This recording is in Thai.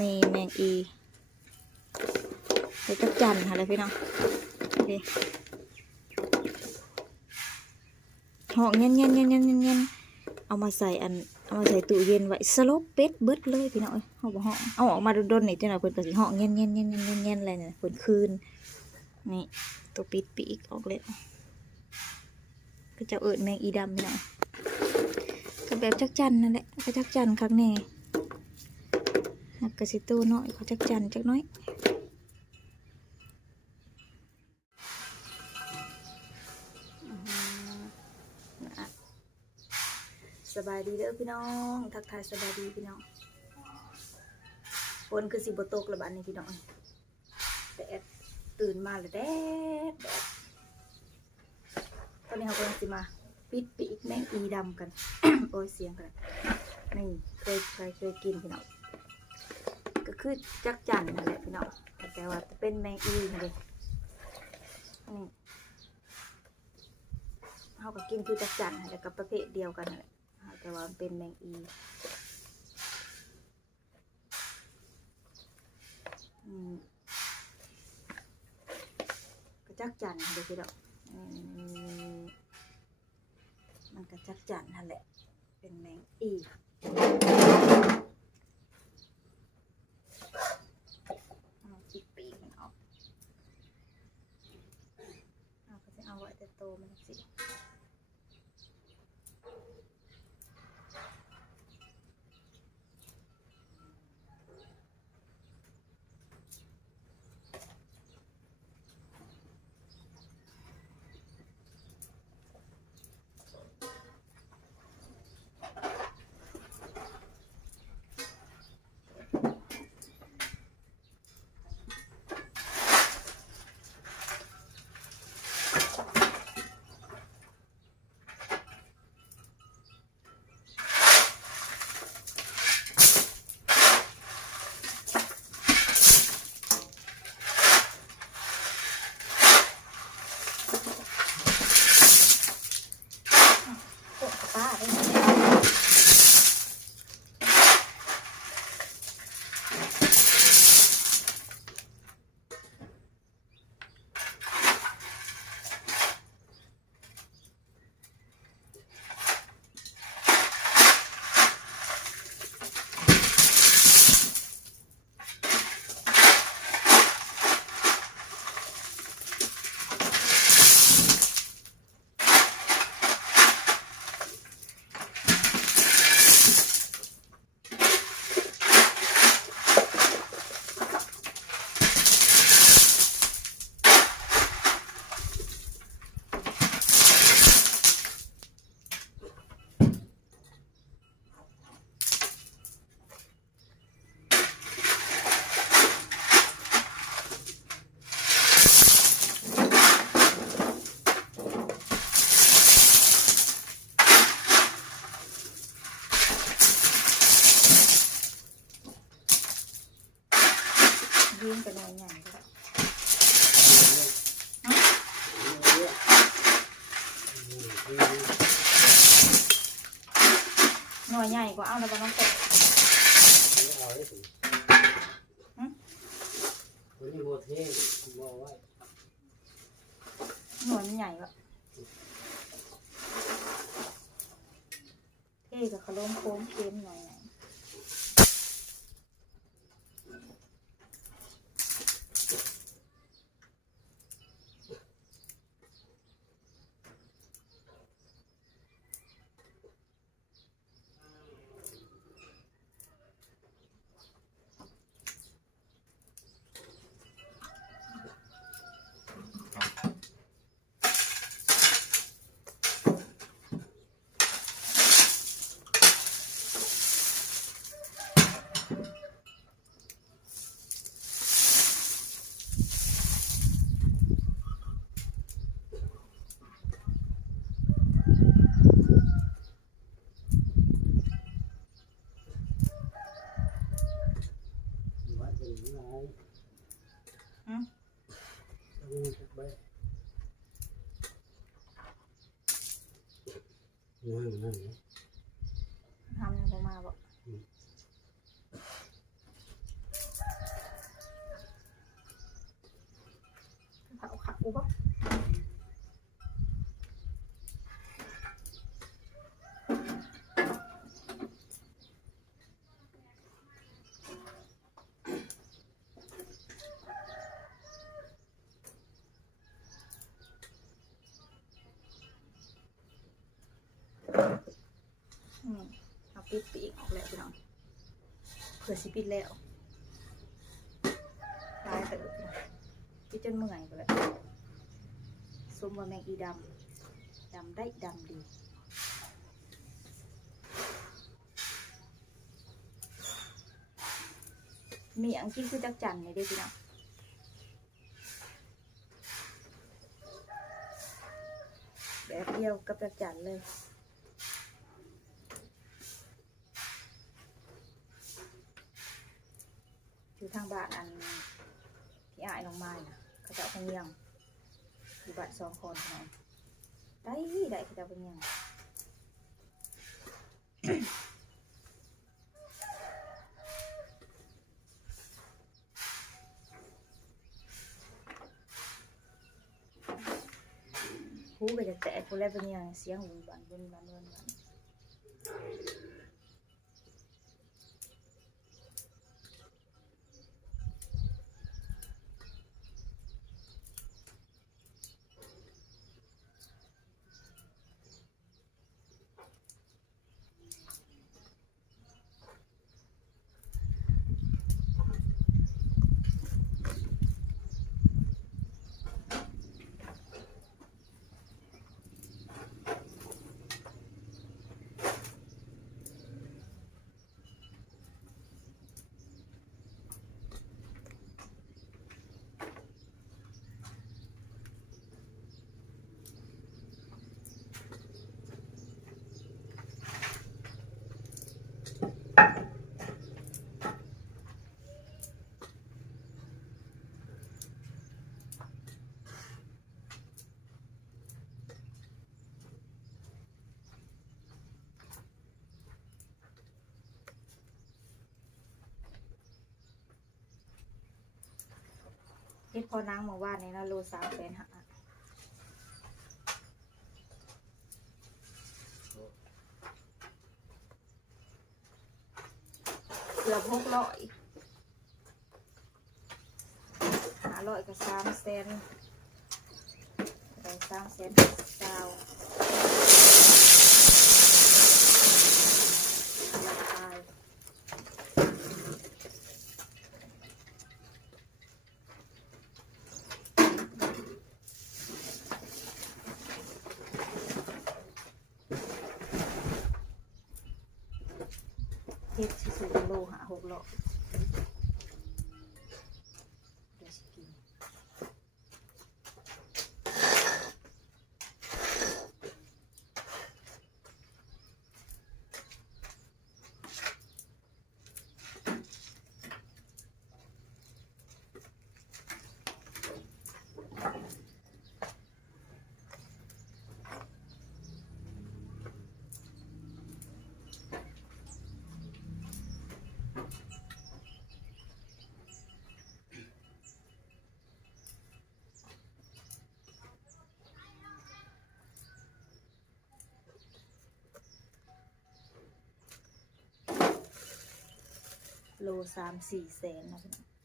มีแมงอีเดี๋ยวจักจันอะไรพี่น้องห่อเงี้ยเอามาใส่เอามาใส่ตู้เย็นไว้สลบเป็ดเบิดเลยพี่น้องเอาบ่ห่อเอาออกมาโดนๆนี่จังหน่อยเพิ่นก็สิห่อเงี้ยอะไรเนี่ยเพิ่นคืนนี่ตัวปิดปีกออกแล้วก็จะเอิดแมงอีดำพี่น้องก็แบบจักจันนั่นแหละก็จักจันครั้งแน่กระสิตู้น้อยเขาจักจันจักน้อยสบายดีเด้อพี่น้องทักทายสบายดีพี่น้องฝนคือสิบตกระบาดนี่พี่น้องแดดตื่นมาเลยแดดตอนนี้เรากำลังสิมาปิดปีกแมงอีดำกัน โอ้ยเสียงกันนี่เคยกินพี่น้องก็คือจักจั่นนั่นแหละพี่น้องแต่ว่าจะเป็นแมงอีนี่เลยนี่เขาก็กินคือจักจั่นแต่กับประเภทเดียวกันนั่นแหละแต่ว่าเป็นแมงอีก็จักจั่นเลยพี่น้องมันก็จักจั่นนั่นแหละเป็นแมงอีจิกปีกมันออกก็จะเอาไว้แต่โตมันสิยื่นไปหน่อยใหญ่ก็หน่อยใหญ่กว่าเอาแล้วก็น้องเป็ดวันนี้โมเทสบอกไว้หน่วยมันใหญ่กว่าเท่กับขลุ่มโค้งเค็มหน่อย ปิดปีกออกแล้วพี่น้องเผื่อสิปิดแล้วตายเต๋อพี่น้องปิดจนเมื่อยไปแล้วสมว่าแมงอีดำได้ดำดีมีอังกินคือจักจั่นนี่เด้อพี่น้องแบบเดียวกับจักจั่นเลยอยู่ทางบ้านอันที่อ้ายน้องไม้นะเขาจะเอาไปเลี้ยงอยู่บ้าน2 คนพี่น้องได้เขาจะเอาไปเลี้ยงหูก็จะแตกคนแรกเป็นยังเสียงหูบันเฮ็ดพอนางมาว่าในนะโล350,000เกือบ600 500กับ300,000ได้300,000ดาวเฮ็ดสิสูงโล5-600เดี๋ยวสิกินโล3-4 แสนนะพี่น้อง